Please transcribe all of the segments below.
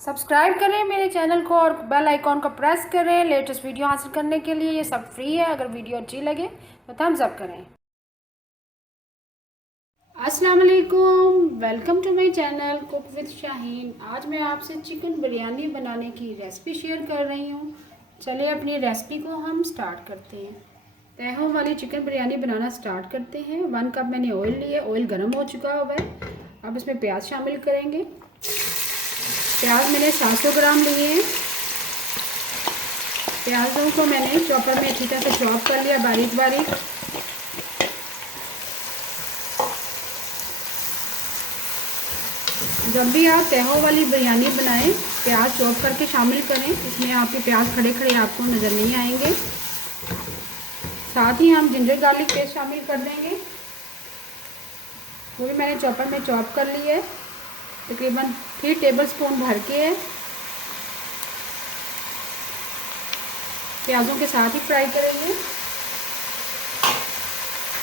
Subscribe करें मेरे channel को और बेल आइकॉन को प्रेस करें लेटेस्ट वीडियो हासिल करने के लिए। ये सब फ्री है। अगर वीडियो अच्छी लगे तो थम्स अप करें। अस्सलाम वालेकुम, welcome to my channel cook with Shaheen. आज मैं आपसे चिकन बिरयानी बनाने की रेसिपी शेयर कर रही हूँ। चलिए अपनी रेसिपी को हम स्टार्ट करते हैं। तहों वाली चिकन बिरयानी बनाना स्टार्ट करते हैं। 1 कप मैंने ऑयल लिया, ऑयल गर्म हो चुका हुआ है। अब इसमें प्याज शामिल करेंगे। प्याज मैंने 700 ग्राम लिए हैं। प्याज़ों को मैंने चॉपर में अच्छी तरह से चॉप कर लिया, बारीक बारीक। जब भी आप तहों वाली बिरयानी बनाएं, प्याज चॉप करके शामिल करें। इसमें आपके प्याज खड़े खड़े आपको नज़र नहीं आएंगे। साथ ही हम जिंजर गार्लिक पेस्ट शामिल कर देंगे। वो भी मैंने चॉपर में चॉप कर ली है। तकरीबन 3 टेबलस्पून भर के है। प्याज़ों के साथ ही फ्राई करेंगे।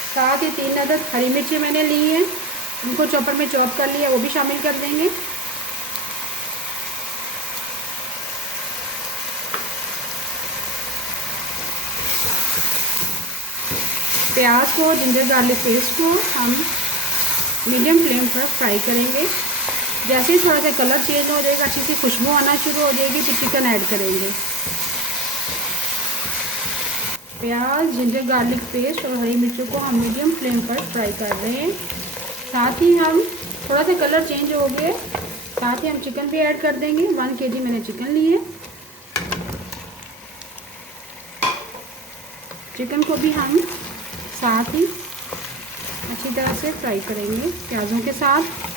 साथ ही 3 अदद हरी मिर्ची मैंने ली है, उनको चॉपर में चॉप कर लिया, वो भी शामिल कर देंगे। प्याज को, जिंजर गार्लिक पेस्ट को हम मीडियम फ्लेम पर फ्राई करेंगे। जैसे ही थोड़ा सा कलर चेंज हो जाएगा, अच्छी सी खुशबू आना शुरू हो जाएगी, तो चिकन ऐड करेंगे। प्याज, जिंजर गार्लिक पेस्ट और हरी मिर्चों को हम मीडियम फ्लेम पर फ्राई कर रहे हैं। साथ ही हम थोड़ा सा कलर चेंज हो गया, साथ ही हम चिकन भी ऐड कर देंगे। 1 kg मैंने चिकन ली है। चिकन को भी हम साथ ही अच्छी तरह से फ्राई करेंगे प्याज़ों के साथ।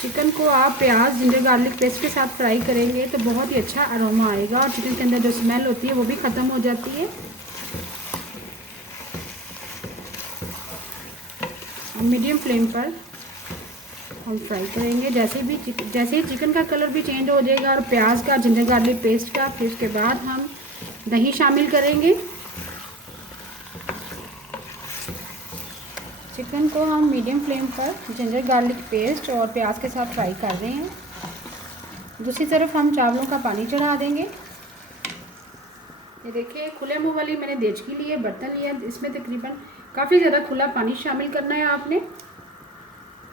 चिकन को आप प्याज, जिंजर गार्लिक पेस्ट के साथ फ्राई करेंगे तो बहुत ही अच्छा अरोमा आएगा और चिकन के अंदर जो स्मेल होती है वो भी ख़त्म हो जाती है। मीडियम फ्लेम पर हम फ्राई करेंगे। जैसे ही चिकन का कलर भी चेंज हो जाएगा और प्याज का, जिंजर गार्लिक पेस्ट का, फिर उसके बाद हम दही शामिल करेंगे। चिकन को हम मीडियम फ्लेम पर जिंजर गार्लिक पेस्ट और प्याज के साथ फ्राई कर रहे हैं। दूसरी तरफ हम चावलों का पानी चढ़ा देंगे। ये देखिए, खुले मुंह वाली मैंने देचकी ली है, बर्तन लिया। इसमें तकरीबन काफ़ी ज़्यादा खुला पानी शामिल करना है आपने।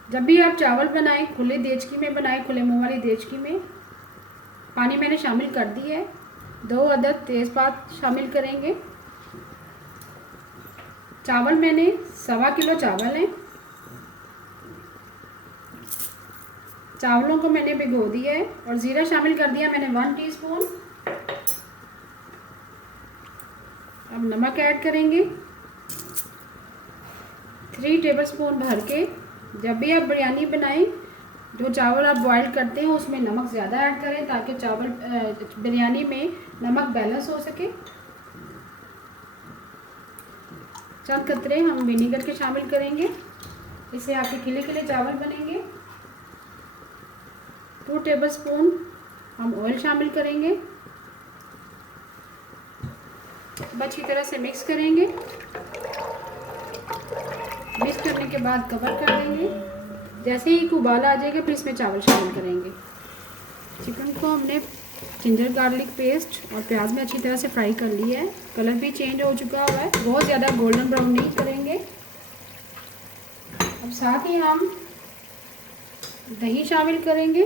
जब भी आप चावल बनाएं, खुले देचकी में बनाएं, खुले मुंह वाली देचकी में। पानी मैंने शामिल कर दी है। 2 अदद तेज़पात शामिल करेंगे। चावल मैंने 1.25 किलो चावल हैं। चावलों को मैंने भिगो दिया है और ज़ीरा शामिल कर दिया मैंने 1 टीस्पून। अब नमक ऐड करेंगे 3 टेबलस्पून भर के। जब भी आप बिरयानी बनाएं, जो चावल आप बॉईल करते हैं उसमें नमक ज़्यादा ऐड करें ताकि चावल बिरयानी में नमक बैलेंस हो सके। चंद कतरे हम विनीगर के शामिल करेंगे, इससे आपके खिले खिले चावल बनेंगे। 2 टेबलस्पून हम ऑयल शामिल करेंगे। अच्छी तरह से मिक्स करेंगे। मिक्स करने के बाद कवर कर देंगे। जैसे ही एक उबाल आ जाएगा, फिर इसमें चावल शामिल करेंगे। चिकन को हमने जिंजर गार्लिक पेस्ट और प्याज में अच्छी तरह से फ्राई कर लिया है। कलर भी चेंज हो चुका हुआ है, बहुत ज़्यादा गोल्डन ब्राउन नहीं करेंगे। अब साथ ही हम दही शामिल करेंगे।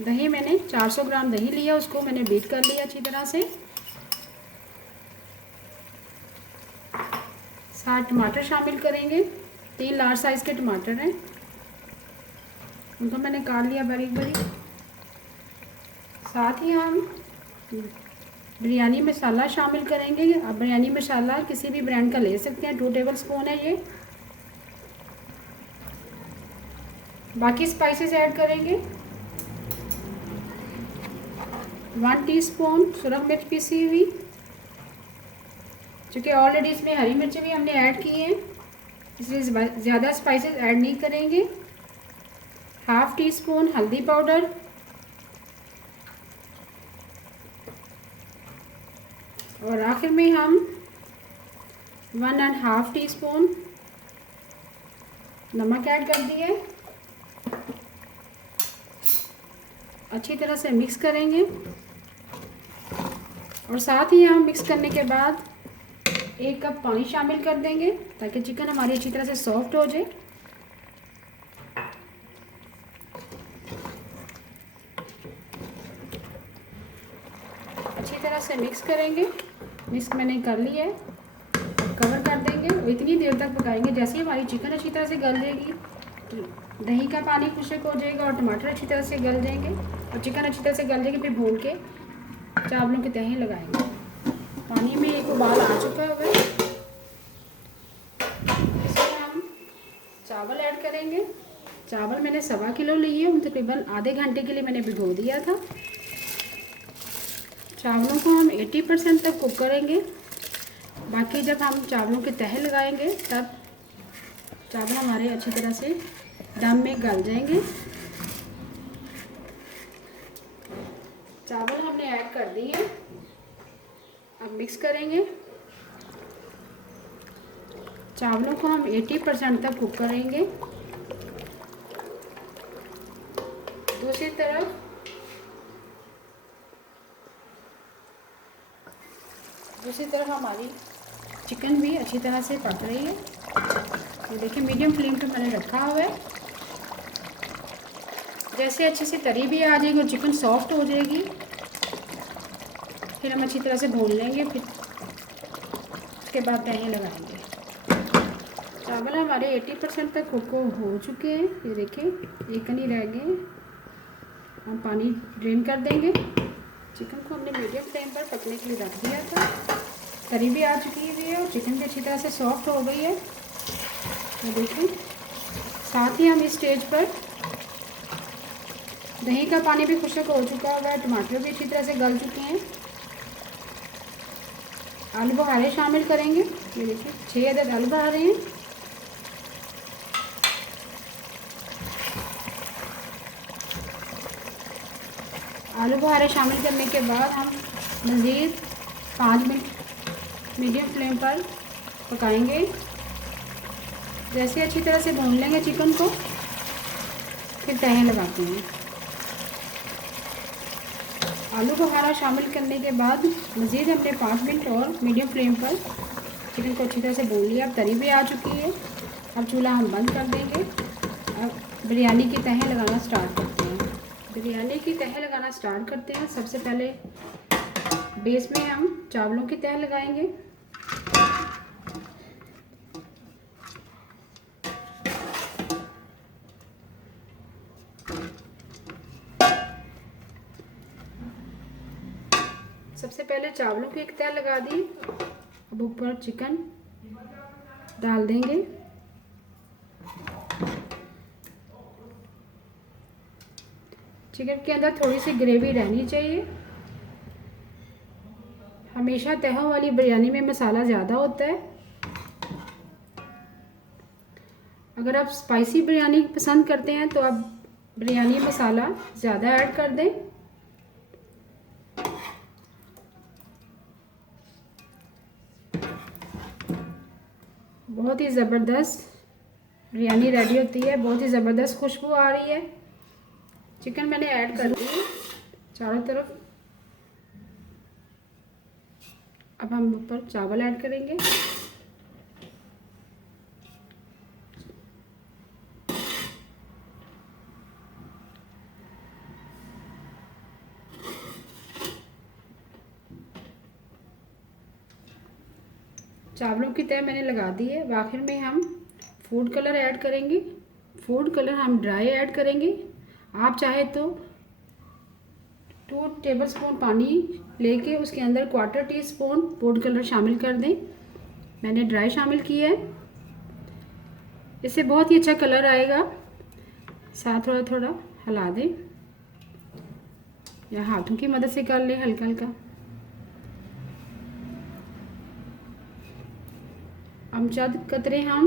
दही मैंने 400 ग्राम दही लिया, उसको मैंने बीट कर लिया अच्छी तरह से। साथ टमाटर शामिल करेंगे। 3 लार्ज साइज़ के टमाटर हैं, उनको मैंने काट लिया बारीक बारीक। साथ ही हम बिरयानी मसाला शामिल करेंगे। आप बिरयानी मसाला किसी भी ब्रांड का ले सकते हैं। 2 टेबलस्पून है ये। बाकी स्पाइसेस ऐड करेंगे। 1 टीस्पून सुरख मिर्च पीसी हुई, क्योंकि ऑलरेडी इसमें हरी मिर्च भी हमने ऐड की है, इसलिए ज़्यादा स्पाइसेस ऐड नहीं करेंगे। 1/2 टीस्पून हल्दी पाउडर, और आखिर में हम 1.5 टीस्पून नमक ऐड कर दिए, अच्छी तरह से मिक्स करेंगे। और साथ ही हम मिक्स करने के बाद 1 कप पानी शामिल कर देंगे ताकि चिकन हमारी अच्छी तरह से सॉफ्ट हो जाए। अच्छी तरह से मिक्स करेंगे। मिक्स मैंने कर लिया है, कवर कर देंगे और इतनी देर तक पकाएंगे जैसे ही हमारी चिकन अच्छी तरह से गल जाएगी, दही का पानी खुश्क हो जाएगा और टमाटर अच्छी तरह से गल जाएंगे और चिकन अच्छी तरह से गल जाएगी। फिर भून के चावलों की तहें लगाएंगे। पानी में एक उबाल आ चुका है, इसमें हम चावल ऐड करेंगे। चावल मैंने 1.25 किलो लिए हैं, तकरीबन आधे घंटे के लिए मैंने भिगो दिया था। चावलों को हम 80% तक कुक करेंगे। बाकी जब हम चावलों के तह लगाएंगे तब चावल हमारे अच्छी तरह से दम में गल जाएंगे। चावल हमने ऐड कर दिए, अब मिक्स करेंगे। चावलों को हम 80% तक कुक करेंगे। दूसरी तरफ हमारी चिकन भी अच्छी तरह से पक रही है। ये देखिए मीडियम फ्लेम पे मैंने रखा हुआ है। जैसे अच्छे से तरी भी आ जाएगी और चिकन सॉफ्ट हो जाएगी, फिर हम अच्छी तरह से भून लेंगे। फिर उसके बाद तहें लगाएंगे। चावल हमारे 80% तक कुक हो चुके हैं। ये देखिए एक कनी रह गए, हम पानी ड्रेन कर देंगे। चिकन को हमने मीडियम फ्लेम पर पकने के लिए रख दिया था। तरी भी आ चुकी है और चिकन भी अच्छी तरह से सॉफ्ट हो गई है। ये देखिए साथ ही हम इस स्टेज पर दही का पानी भी खुश्क हो चुका हुआ है, टमाटर भी अच्छी तरह से गल चुके हैं। आलू बुखारे शामिल करेंगे। ये देखिए 6 अदद आलू बुखारे हैं। आलू बुखारे शामिल करने के बाद हम मज़ीद 5 मिनट मीडियम फ्लेम पर पकाएंगे। जैसे अच्छी तरह से भून लेंगे चिकन को, फिर तहें लगाते हैं। आलू बुखारा शामिल करने के बाद मज़ीद हमने 5 मिनट और मीडियम फ्लेम पर चिकन को अच्छी तरह से भून लिया। अब तरी भी आ चुकी है। अब चूल्हा हम बंद कर देंगे। अब बिरयानी की तहें लगाना स्टार्ट करते हैं। बिरयानी की तह लगाना स्टार्ट करते हैं। सबसे पहले बेस में हम चावलों की तह लगाएंगे। सबसे पहले चावलों की एक तह लगा दी। अब ऊपर चिकन डाल देंगे। चिकन के अंदर थोड़ी सी ग्रेवी रहनी चाहिए। हमेशा तहों वाली बिरयानी में मसाला ज़्यादा होता है। अगर आप स्पाइसी बिरयानी पसंद करते हैं तो आप बिरयानी मसाला ज़्यादा ऐड कर दें। बहुत ही ज़बरदस्त बिरयानी रेडी होती है। बहुत ही ज़बरदस्त खुशबू आ रही है। चिकन मैंने ऐड कर दी चारों तरफ। अब हम ऊपर चावल ऐड करेंगे। चावलों की तह मैंने लगा दी है। आखिर में हम फूड कलर ऐड करेंगे। फूड कलर हम ड्राई ऐड करेंगे। आप चाहे तो 2 टेबलस्पून पानी लेके उसके अंदर 1/4 टीस्पून फूड कलर शामिल कर दें। मैंने ड्राई शामिल किया है। इससे बहुत ही अच्छा कलर आएगा। साथ थोड़ा थोड़ा हिला दें या हाथों की मदद से कर लें हल्का हल्का। अब चंद कतरे हम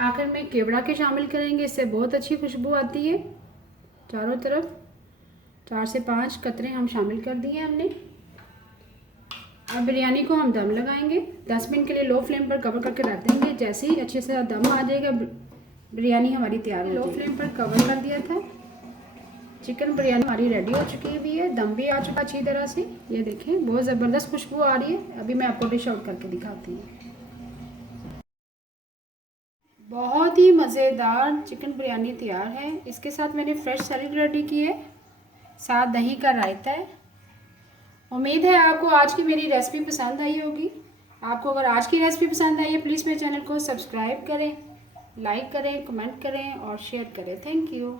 आखिर में केवड़ा के शामिल करेंगे। इससे बहुत अच्छी खुशबू आती है। चारों तरफ 4 से 5 कतरे हम शामिल कर दिए हमने। अब बिरयानी को हम दम लगाएंगे। 10 मिनट के लिए लो फ्लेम पर कवर करके रख देंगे। जैसे ही अच्छे से दम आ जाएगा बिरयानी हमारी तैयार हो जाएगी। लो फ्लेम पर कवर कर दिया था। चिकन बिरयानी हमारी रेडी हो चुकी भी है। दम भी आ चुका अच्छी तरह से। ये देखें बहुत ज़बरदस्त खुशबू आ रही है। अभी मैं आपको डिश आउट करके दिखाती हूँ। बहुत ही मज़ेदार चिकन बिरयानी तैयार है। इसके साथ मैंने फ्रेश सैलेड रेडी की है, साथ दही का रायता है। उम्मीद है आपको आज की मेरी रेसिपी पसंद आई होगी। आपको अगर आज की रेसिपी पसंद आई है प्लीज़ मेरे चैनल को सब्सक्राइब करें, लाइक करें, कमेंट करें और शेयर करें। Thank you.